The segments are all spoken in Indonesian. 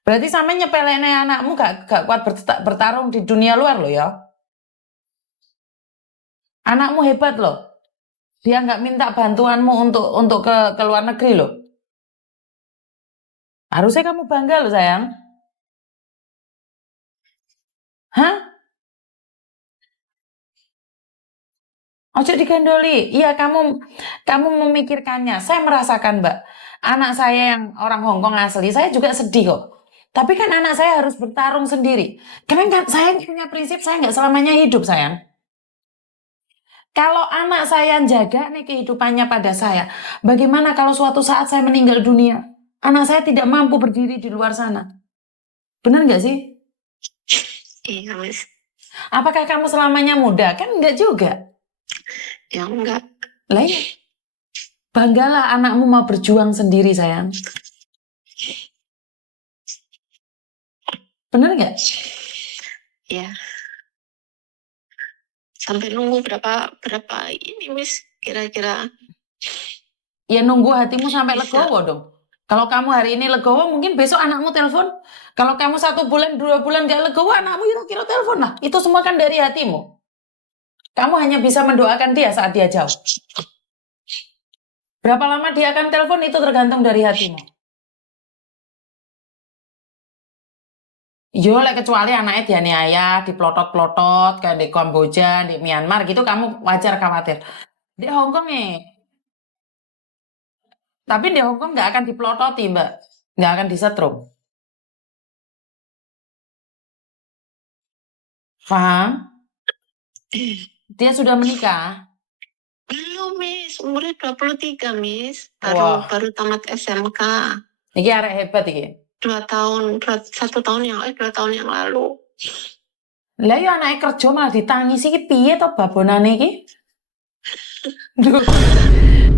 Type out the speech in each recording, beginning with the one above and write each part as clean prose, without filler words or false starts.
Berarti sampe nyepelene anakmu gak kuat bertarung di dunia luar loh ya. Anakmu hebat loh. Dia nggak minta bantuanmu untuk ke luar negeri loh. Harusnya kamu bangga loh sayang. Hah? Ojo digandoli. Iya, kamu memikirkannya. Saya merasakan, Mbak. Anak saya yang orang Hongkong asli, saya juga sedih kok. Tapi kan anak saya harus bertarung sendiri. Karena kan saya punya prinsip, saya nggak selamanya hidup, sayang. Kalau anak saya jaga nih kehidupannya pada saya, bagaimana kalau suatu saat saya meninggal dunia? Anak saya tidak mampu berdiri di luar sana. Benar nggak sih? Iya, Miss. Apakah kamu selamanya muda? Kan enggak juga. Ya enggak. Lah iya. Banggalah anakmu mau berjuang sendiri, sayang. Bener nggak? Ya. Sampai nunggu berapa ini, Miss, kira-kira. Ya nunggu hatimu sampai Bisa. legowo dong. Kalau kamu hari ini legowo, mungkin besok anakmu telepon. Kalau kamu 1 bulan, 2 bulan gak legowo, anakmu kira-kira telepon lah. Itu semua kan dari hatimu. Kamu hanya bisa mendoakan dia saat dia jauh. Berapa lama dia akan telepon itu tergantung dari hatimu. Yo, kecuali anaknya dianiaya, diplotot-plotot, kayak di Kamboja, di Myanmar gitu, kamu wajar khawatir. Di Hongkong tapi di Hongkong nggak akan diplototi, Mbak. Nggak akan disetrum. Paham? Dia sudah menikah? Belum, Miss. Umurnya 23, Miss. Wah. Baru tamat SMK. Ini arek hebat ini. 2 tahun yang lalu. Lah yo anake kerja malah ditangisi iki piye to babonane iki? Duh.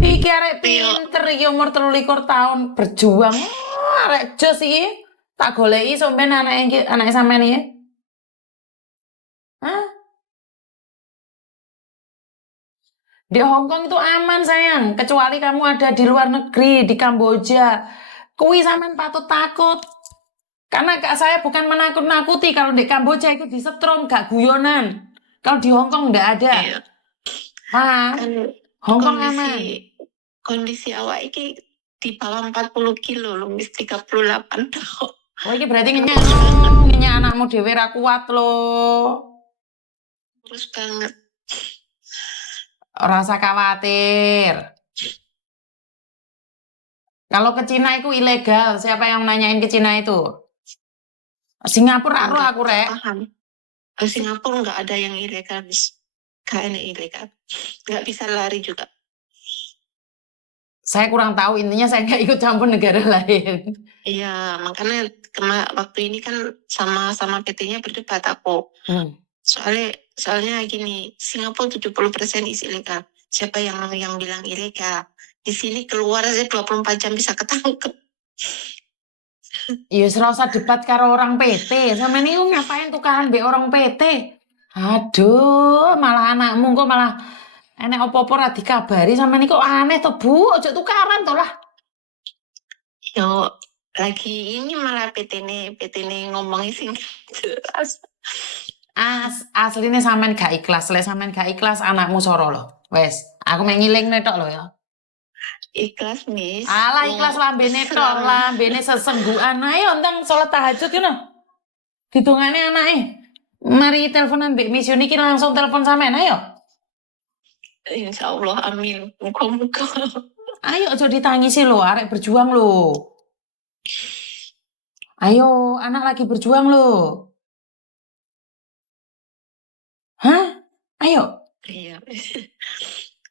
Iki arek pinter iki umur 23 tahun berjuang. Arek jos iki. Tak goleki sampean anake sampean iki. Hah? Di Hongkong itu aman sayang, kecuali kamu ada di luar negeri, di Kamboja. Kui sampean patut takut. Karena kak saya bukan menakut-nakuti, kalau di Kamboja itu disetrum, gak guyonan. Kalau di Hongkong nggak ada. Iya. Paham? Kan Hongkong aman. Kondisi awak ini di bawah 40 kilo loh, Miss, 38 tahun. Oh, ini berarti ngenyak anakmu dhewe ra kuat loh. Terus banget. Rasa khawatir. Kalau ke Cina itu ilegal, siapa yang nanyain ke Cina itu? Singapura aku rek. Paham. Ke Singapura nggak ada yang ilegal, Miss. Gak ada ilegal. Nggak bisa lari juga. Saya kurang tahu, intinya saya nggak ikut campur negara lain. Iya, makanya waktu ini kan sama PT-nya berdebat aku. Soalnya gini, Singapura 70% isi ilegal. Siapa yang bilang ilegal? Di sini keluar aja 24 jam bisa ketangkep. Iya, serasa debat karo orang PT. Sama ini ngapain tukaran be orang PT? Aduh, malah anakmu kok malah enek opo-opo ra dikabari sama ini kok aneh toh Bu, ojo tukaran toh lah. Yo, lagi ini malah PT ini ngomongin sing jelas. Aslinya sampean gak ikhlas, sampean gak ikhlas anakmu soro loh. Wes, aku mengiling netok loh ya. Ikhlas, Miss. Alah ikhlas lambene tok, lambene sesenggukan. Ayo ndang salat tahajud ngono. Ditungane anake. Mari teleponan Mbak Miss Yuni langsung telepon sampean ayo. Insya Allah, amin. Muka-muka. Ayo aja ditangisi lo, arek berjuang lo. Ayo, anak lagi berjuang lo. Hah? Ayo. Iya.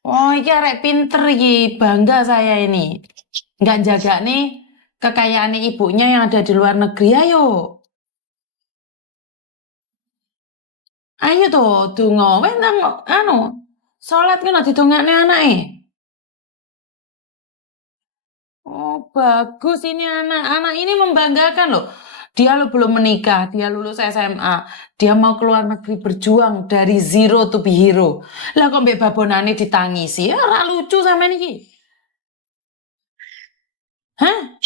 Oh, iki arek pinter iki, bangga saya ini. Nggak jaga nih kekayaan ibunya yang ada di luar negeri, ayo. Ayo toh, donga, wentang salat kan didongakne anake. Oh, bagus ini anak ini membanggakan loh. Dia belum menikah, dia lulus SMA, dia mau keluar negeri berjuang dari zero to be hero. Lah kok mbek babonane ditangisi, ya ora lucu sama niki. Hah?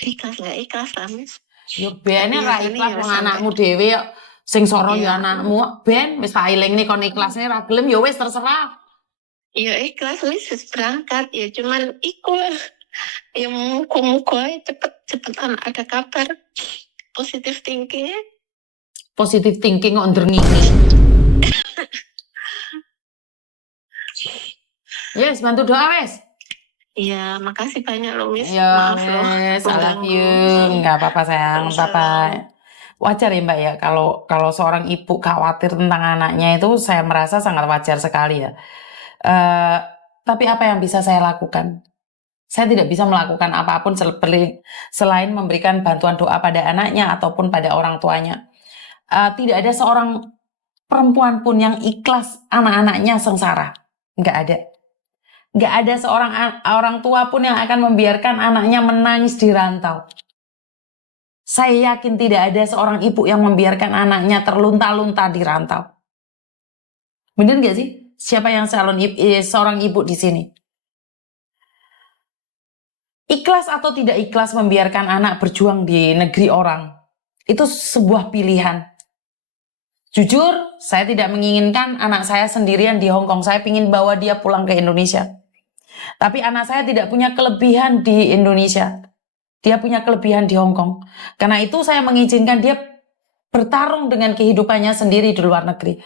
Ikhlas nggak ikhlas lah, Miss. Yo ben Tapi ra nyatanya ikhlas ya wong sampai anakmu dhewe kok. Sing soro ya ya anakmu. Ben wis tak elingne kon ikhlasne ra gelem ya wis terserah. ya ikhlas, Miss, wis berangkat ya, cuman iku lah yang muka-muka cepet ada kabar positif thinking-nya. Positive thinking kok ndrengenge. Yes, bantu doa wes. Iya, makasih banyak loh, Miss. Ya Maaf loh wes, I love you. mengganggu. Nggak apa-apa sayang, apa-apa. Waalaikumsalam. Wajar ya Mbak ya, kalau seorang ibu khawatir tentang anaknya itu saya merasa sangat wajar sekali ya. Eh, tapi apa yang bisa saya lakukan? Saya tidak bisa melakukan apapun selain memberikan bantuan doa pada anaknya ataupun pada orang tuanya. Tidak ada seorang perempuan pun yang ikhlas anak-anaknya sengsara. Nggak ada. Nggak ada seorang orang tua pun yang akan membiarkan anaknya menangis di rantau. Saya yakin tidak ada seorang ibu yang membiarkan anaknya terlunta-lunta di rantau. Bener nggak sih? Siapa yang seorang ibu di sini? Ikhlas atau tidak ikhlas membiarkan anak berjuang di negeri orang, itu sebuah pilihan. Jujur, saya tidak menginginkan anak saya sendirian di Hong Kong. Saya ingin bawa dia pulang ke Indonesia. Tapi anak saya tidak punya kelebihan di Indonesia. Dia punya kelebihan di Hong Kong. Karena itu saya mengizinkan dia bertarung dengan kehidupannya sendiri di luar negeri.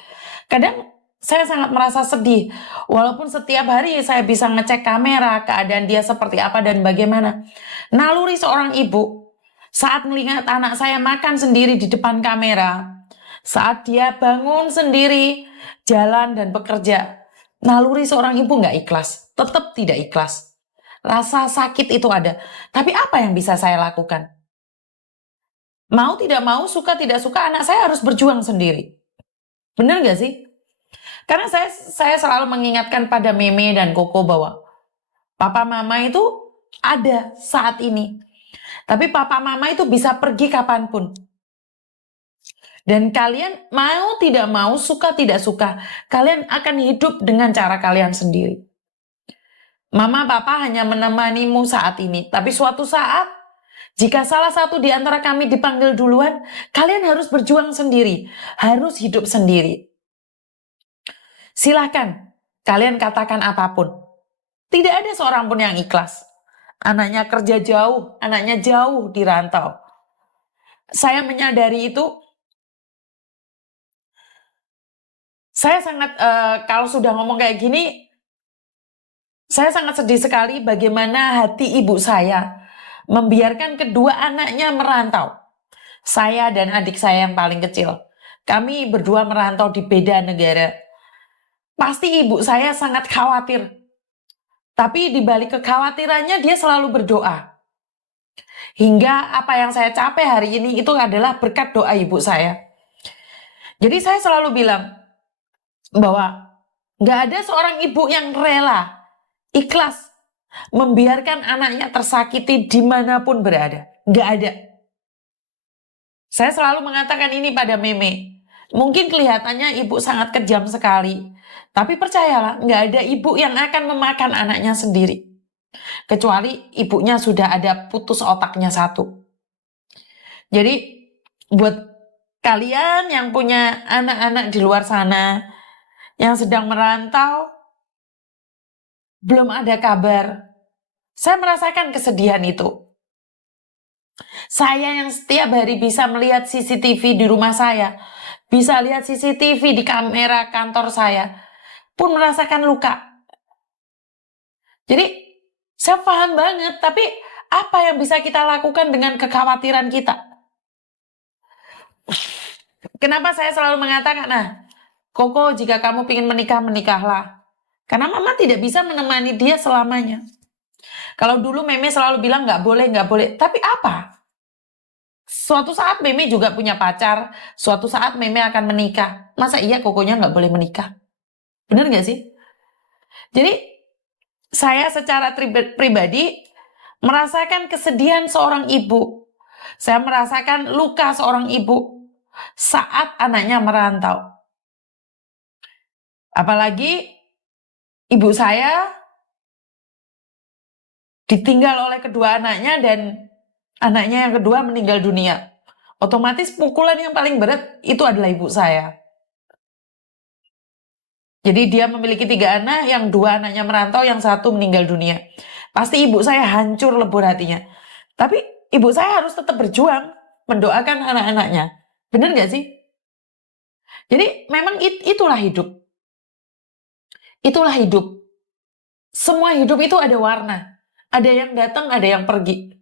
Kadang saya sangat merasa sedih. Walaupun setiap hari saya bisa ngecek kamera, keadaan dia seperti apa dan bagaimana. Naluri seorang ibu, saat melihat anak saya makan sendiri di depan kamera, saat dia bangun sendiri, jalan dan bekerja, naluri seorang ibu nggak ikhlas, tetap tidak ikhlas. Rasa sakit itu ada. Tapi apa yang bisa saya lakukan? Mau tidak mau, suka tidak suka, anak saya harus berjuang sendiri. Benar nggak sih? Karena saya selalu mengingatkan pada Meme dan Koko bahwa papa mama itu ada saat ini. Tapi papa mama itu bisa pergi kapanpun. Dan kalian mau tidak mau, suka tidak suka, kalian akan hidup dengan cara kalian sendiri. Mama papa hanya menemanimu saat ini, tapi suatu saat jika salah satu di antara kami dipanggil duluan, kalian harus berjuang sendiri, harus hidup sendiri. Silahkan, kalian katakan apapun. Tidak ada seorang pun yang ikhlas. Anaknya kerja jauh, anaknya jauh di rantau. Saya menyadari itu. Saya sangat, kalau sudah ngomong kayak gini, saya sangat sedih sekali bagaimana hati ibu saya membiarkan kedua anaknya merantau. Saya dan adik saya yang paling kecil. Kami berdua merantau di beda negara. Pasti ibu saya sangat khawatir. Tapi di balik kekhawatirannya dia selalu berdoa. Hingga apa yang saya capai hari ini itu adalah berkat doa ibu saya. Jadi saya selalu bilang bahwa nggak ada seorang ibu yang rela, ikhlas, membiarkan anaknya tersakiti dimanapun berada. Nggak ada. Saya selalu mengatakan ini pada Meme. Mungkin kelihatannya ibu sangat kejam sekali. Tapi percayalah, nggak ada ibu yang akan memakan anaknya sendiri. Kecuali ibunya sudah ada putus otaknya satu. Jadi buat kalian yang punya anak-anak di luar sana, yang sedang merantau, belum ada kabar. Saya merasakan kesedihan itu. Saya yang setiap hari bisa melihat CCTV di rumah saya, bisa lihat CCTV di kamera kantor saya, pun merasakan luka. Jadi saya paham banget, tapi apa yang bisa kita lakukan dengan kekhawatiran kita? Kenapa saya selalu mengatakan, Koko, jika kamu ingin menikah, menikahlah. Karena mama tidak bisa menemani dia selamanya. Kalau dulu Meme selalu bilang nggak boleh, nggak boleh. Tapi apa? Suatu saat Meme juga punya pacar. Suatu saat Meme akan menikah. Masa iya Kokonya nggak boleh menikah? Bener nggak sih? Jadi saya secara pribadi merasakan kesedihan seorang ibu. Saya merasakan luka seorang ibu saat anaknya merantau. Apalagi ibu saya ditinggal oleh kedua anaknya dan Anaknya yang kedua meninggal dunia. Otomatis pukulan yang paling berat itu adalah ibu saya. Jadi dia memiliki 3 anak, yang 2 anaknya merantau, yang 1 meninggal dunia. Pasti ibu saya hancur lebur hatinya. Tapi ibu saya harus tetap berjuang, mendoakan anak-anaknya. Bener gak sih? Jadi memang itulah hidup. Itulah hidup. Semua hidup itu ada warna. Ada yang datang, ada yang pergi.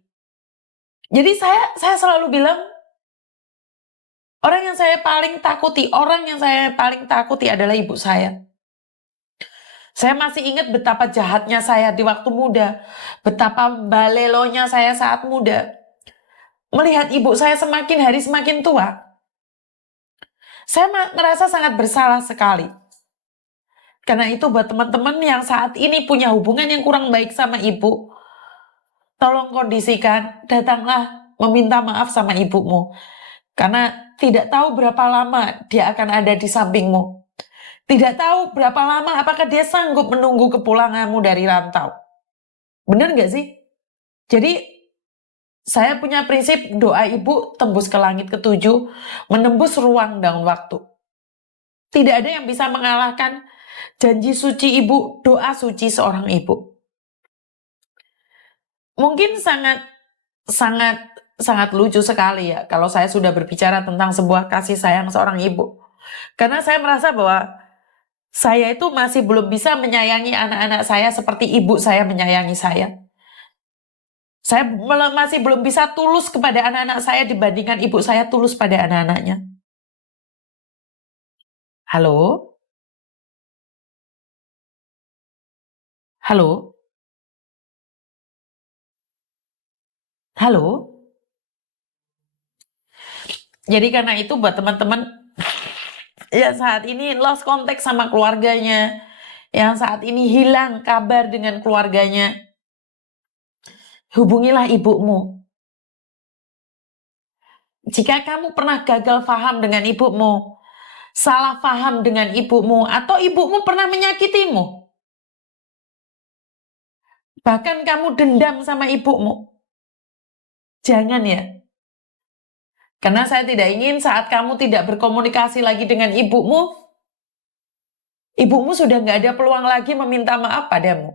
Jadi saya selalu bilang, orang yang saya paling takuti adalah ibu saya. Saya masih ingat betapa jahatnya saya di waktu muda, betapa balelonya saya saat muda. Melihat ibu saya semakin hari semakin tua, saya merasa sangat bersalah sekali. Karena itu buat teman-teman yang saat ini punya hubungan yang kurang baik sama ibu, tolong kondisikan, datanglah meminta maaf sama ibumu. Karena tidak tahu berapa lama dia akan ada di sampingmu. Tidak tahu berapa lama apakah dia sanggup menunggu kepulanganmu dari rantau. Bener gak sih? Jadi saya punya prinsip doa ibu tembus ke langit ke-7, menembus ruang dan waktu. Tidak ada yang bisa mengalahkan janji suci ibu, doa suci seorang ibu. Mungkin sangat lucu sekali ya kalau saya sudah berbicara tentang sebuah kasih sayang seorang ibu. Karena saya merasa bahwa saya itu masih belum bisa menyayangi anak-anak saya seperti ibu saya menyayangi saya. Saya masih belum bisa tulus kepada anak-anak saya dibandingkan ibu saya tulus pada anak-anaknya. Halo? Halo? Halo? Jadi karena itu buat teman-teman yang saat ini lost contact sama keluarganya, yang saat ini hilang kabar dengan keluarganya, hubungilah ibumu. Jika kamu pernah gagal paham dengan ibumu, salah paham dengan ibumu, atau ibumu pernah menyakitimu, bahkan kamu dendam sama ibumu, jangan ya. Karena saya tidak ingin saat kamu tidak berkomunikasi lagi dengan ibumu sudah nggak ada peluang lagi meminta maaf padamu.